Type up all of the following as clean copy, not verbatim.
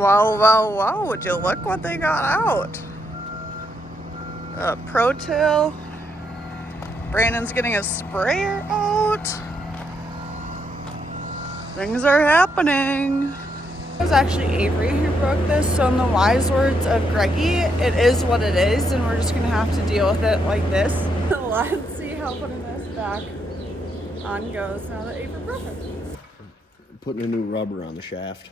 Wow, wow, wow, would you look what they got out? Pro Till. Brandon's getting a sprayer out. Things are happening. It was actually Avery who broke this, so in the wise words of Greggy, it is what it is, and we're just gonna have to deal with it like this. Let's see how putting this back on goes now that Avery broke it. Putting a new rubber on the shaft.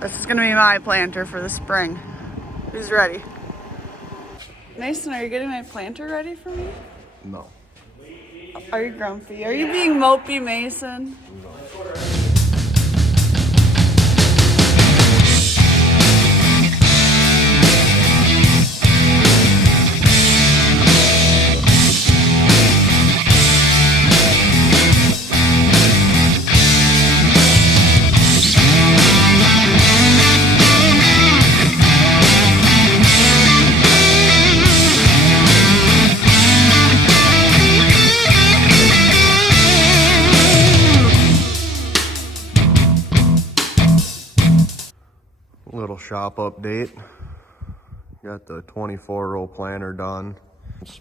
This is gonna be my planter for the spring. Who's ready? Mason, are you getting my planter ready for me? No. Are you grumpy? Are you being mopey, Mason? No. Little shop update. Got the 24-row planter done.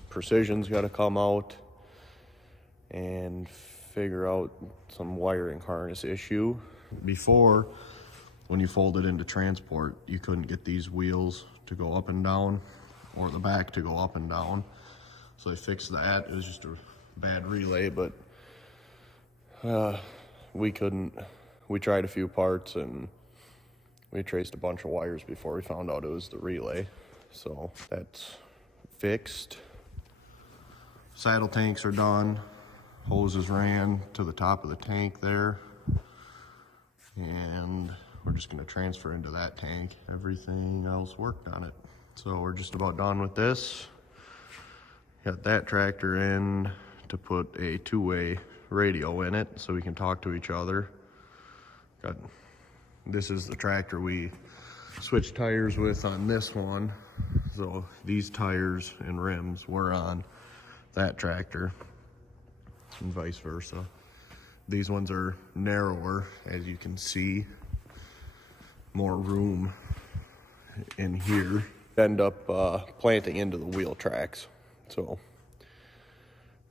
Precision's got to come out and figure out some wiring harness issue. Before, when you fold it into transport, you couldn't get these wheels to go up and down or the back to go up and down. So they fixed that. It was just a bad relay, but we couldn't. We tried a few parts and we traced a bunch of wires before we found out it was the relay. So that's fixed. Saddle tanks are done. Hoses ran to the top of the tank there. And we're just gonna transfer into that tank. Everything else worked on it. So we're just about done with this. Got that tractor in to put a two-way radio in it so we can talk to each other. This is the tractor we switched tires with on this one. So these tires and rims were on that tractor and vice versa. These ones are narrower, as you can see. More room in here. End up planting into the wheel tracks. So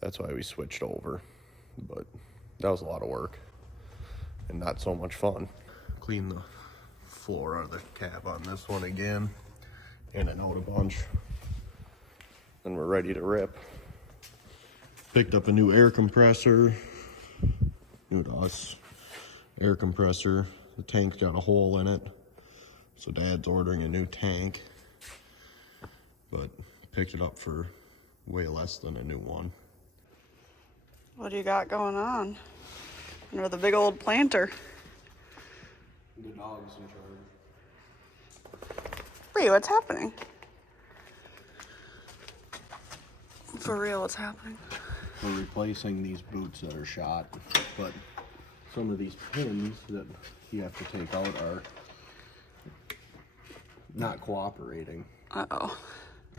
that's why we switched over. But that was a lot of work and not so much fun. Clean the floor out of the cab on this one again, in and out a bunch. Then we're ready to rip. Picked up a new air compressor, new to us, air compressor. The tank's got a hole in it, so Dad's ordering a new tank, but picked it up for way less than a new one. What do you got going on under the big old planter? The dog's in charge. Bree, what's happening? For real, what's happening? We're replacing these boots that are shot, but some of these pins that you have to take out are not cooperating. Uh-oh.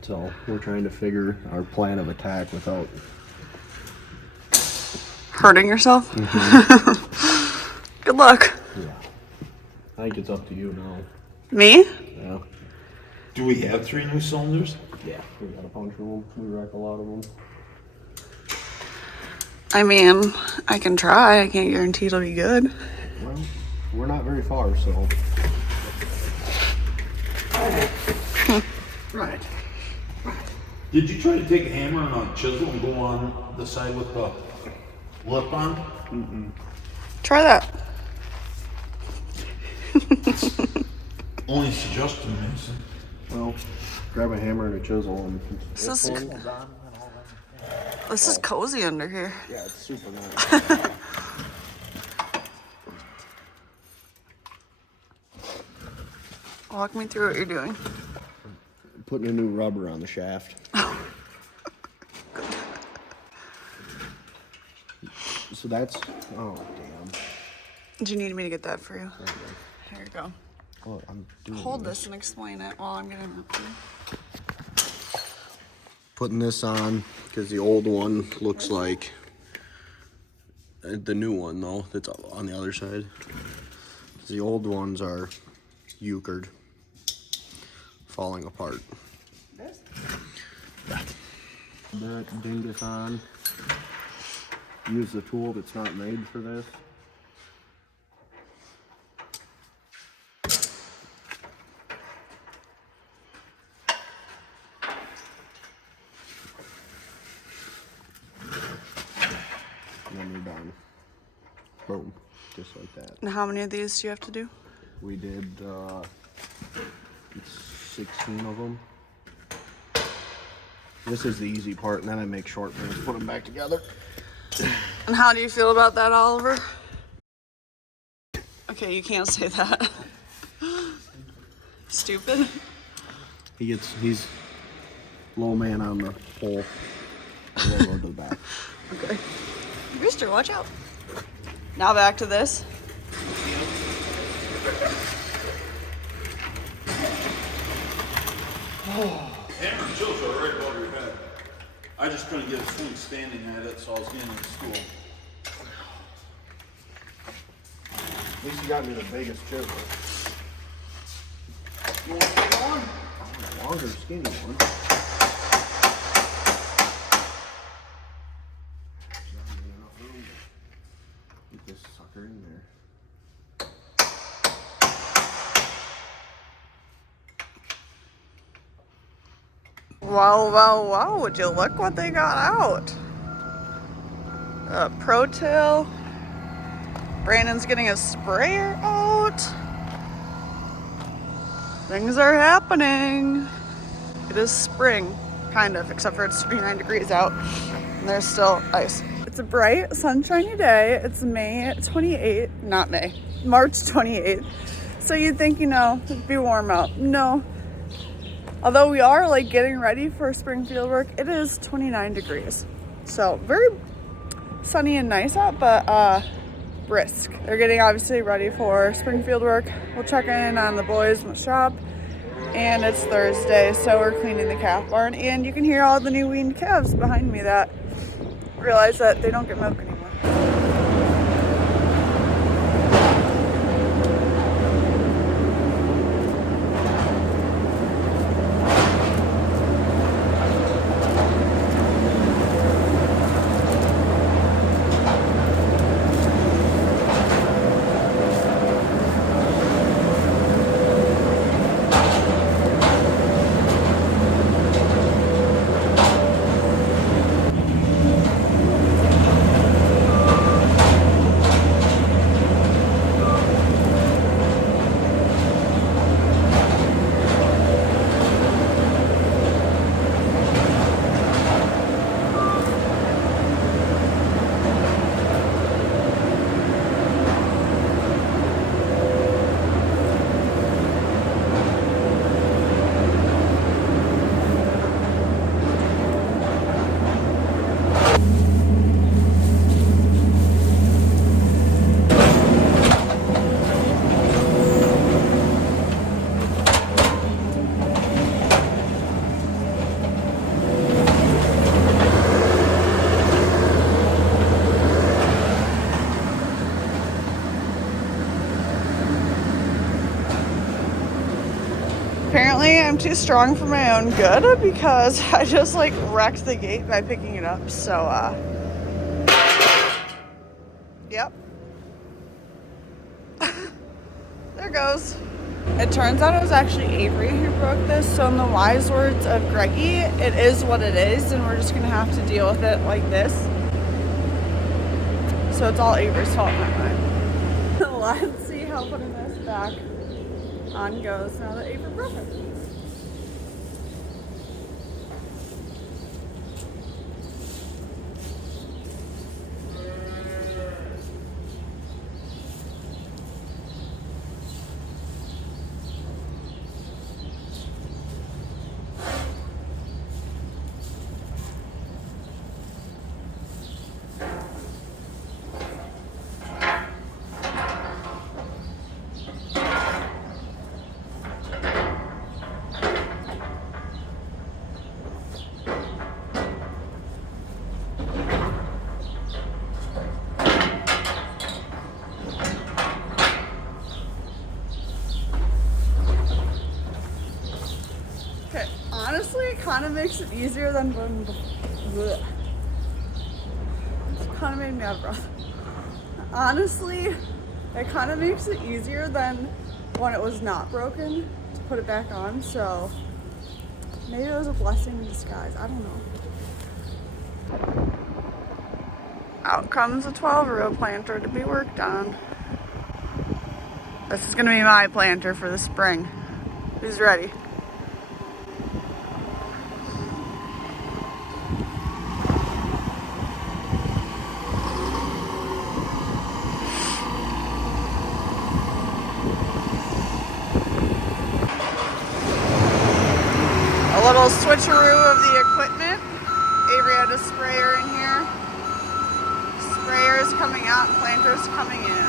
So we're trying to figure our plan of attack without hurting yourself? Mm-hmm. Good luck. Yeah. I think it's up to you now. Me? Yeah. Do we have 3 new cylinders? Yeah. We got a bunch of them. We wreck a lot of them. I mean, I can try. I can't guarantee it'll be good. Well, we're not very far, so. Right. Did you try to take a hammer and a chisel and go on the side with the lip on? Mm-mm. Try that. Only suggestion, Mason. Well, grab a hammer and a chisel and. This is cozy under here. Yeah, it's super nice. Walk me through what you're doing. Putting a new rubber on the shaft. So that's, oh damn. Do you need me to get that for you? Here you go. Oh, I'm doing Hold this and explain it while I'm getting it. Putting this on because the old one looks like The new one though, that's on the other side. The old ones are euchred, falling apart. This? Yeah. That dingus on. Use the tool that's not made for this. And then you're done. Boom. Just like that. And how many of these do you have to do? We did 16 of them. This is the easy part, and then I make short rings, put them back together. And how do you feel about that, Oliver? Okay, you can't say that. Stupid. He's low man on the pole. We'll go to the back. Okay. Rooster, watch out. Now back to this. Hammer and chisels are right above your head. I just couldn't get a swing standing at it, so I was getting in school. At least you got me the biggest chisel. You want to take on? Longer, skinny one. Get this sucker in there. Wow, wow, wow. Would you look what they got out? A Pro Till. Brandon's getting a sprayer out. Things are happening. It is spring, kind of, except for it's 39 degrees out and there's still ice. It's a bright, sunshiny day. It's May 28th, not May, March 28th. So you'd think, you know, it'd be warm out. No. Although we are like getting ready for spring field work, it is 29 degrees. So very sunny and nice out, but brisk. They're getting obviously ready for spring field work. We'll check in on the boys in the shop, and it's Thursday, so we're cleaning the calf barn, and you can hear all the new weaned calves behind me that realize that they don't get milk anymore. Apparently I'm too strong for my own good because I just like wrecked the gate by picking it up. So yep. There goes. It turns out it was actually Avery who broke this. So in the wise words of Greggy, it is what it is, and we're just gonna have to deal with it like this. So it's all Avery's fault, not mine. Let's see how putting this back on goes now that Avery broke it. kind of makes it easier than when, bleh. It kind of made me out of breath. Honestly, it kind of makes it easier than when it was not broken to put it back on, so maybe it was a blessing in disguise, I don't know. Out comes a 12-row planter to be worked on. This is gonna be my planter for the spring. Who's ready? A little switcheroo of the equipment. Avery had a sprayer in here. Sprayer's coming out, planter's coming in.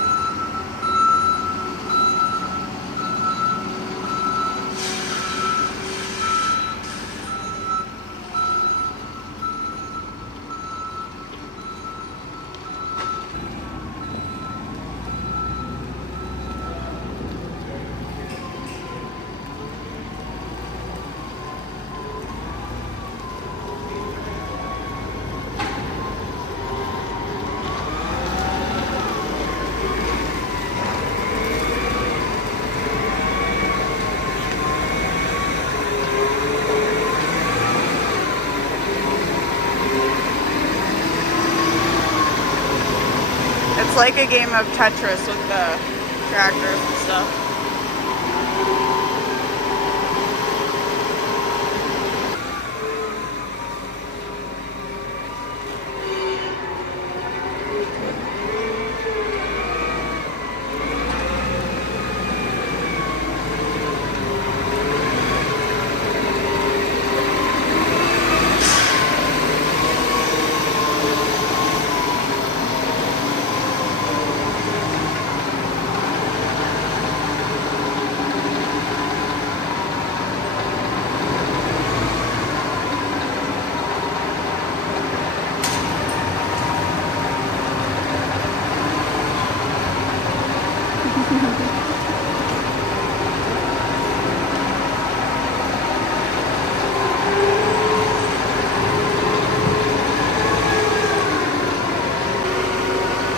It's like a game of Tetris with the tractors and stuff.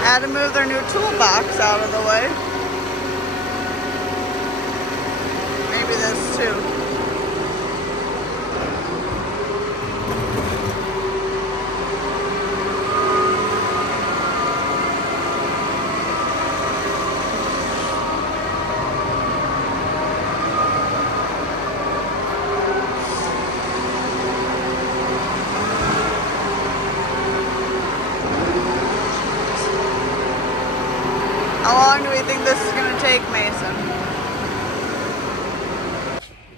Had to move their new toolbox out of the way. Maybe this too. How long do we think this is going to take, Mason?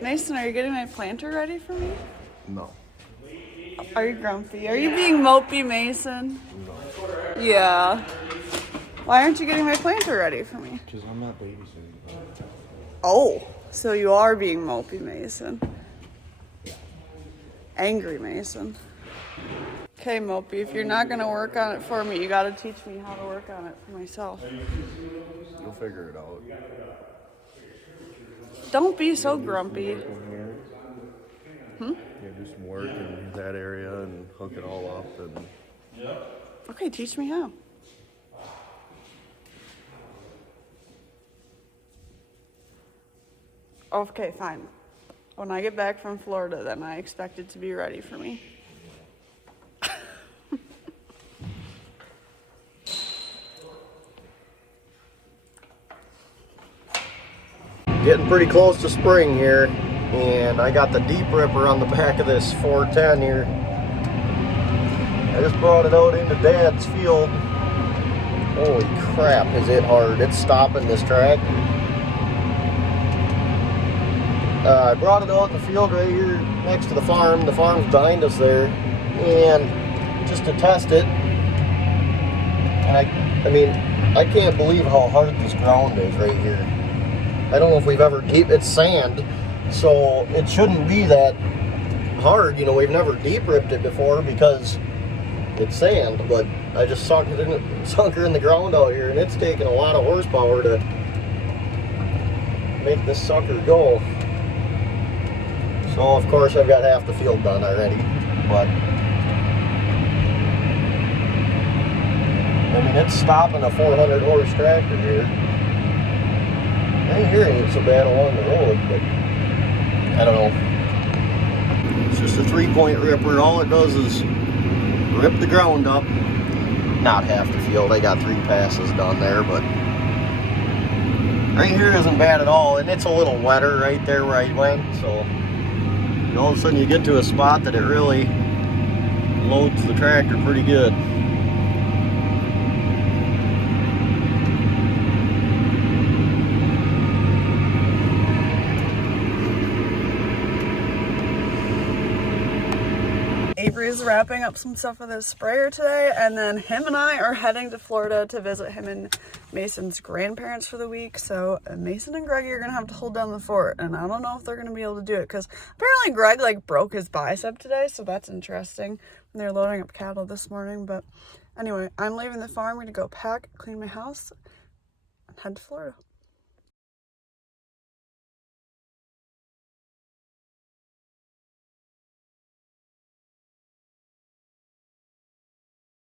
Mason, are you getting my planter ready for me? No. Are you grumpy? Are you being mopey, Mason? No. Yeah. Why aren't you getting my planter ready for me? Because I'm not babysitting. Oh, so you are being mopey, Mason. Angry Mason. Okay, Mopey, if you're not gonna work on it for me, you gotta teach me how to work on it for myself. You'll figure it out. Don't be so grumpy. Yeah, do some work in that area and hook it all up and. Okay, teach me how. Okay, fine. When I get back from Florida, then I expect it to be ready for me. Getting pretty close to spring here, and I got the deep ripper on the back of this 410 here. I just brought it out into Dad's field. Holy crap, is it hard. It's stopping this track. I brought it out in the field right here next to the farm. The farm's behind us there, and just to test it. And I mean, I can't believe how hard this ground is right here. I don't know if we've ever it's sand, so it shouldn't be that hard. You know, we've never deep ripped it before because it's sand, but I just sunk her in the ground out here, and it's taken a lot of horsepower to make this sucker go. So of course I've got half the field done already, but I mean, it's stopping a 400 horse tractor here. I hear it ain't so bad along the road, but I don't know. It's just a 3-point ripper. All it does is rip the ground up. Not half the field. I got 3 passes done there, but right here isn't bad at all. And it's a little wetter right there where I went, so all of a sudden you get to a spot that it really loads the tractor pretty good. Avery's wrapping up some stuff with his sprayer today, and then him and I are heading to Florida to visit him and Mason's grandparents for the week. So Mason and Greggy are gonna have to hold down the fort, and I don't know if they're gonna be able to do it because apparently Greg like broke his bicep today, so that's interesting. They're loading up cattle this morning, but anyway, I'm leaving the farm. I'm gonna go pack, clean my house, and head to Florida.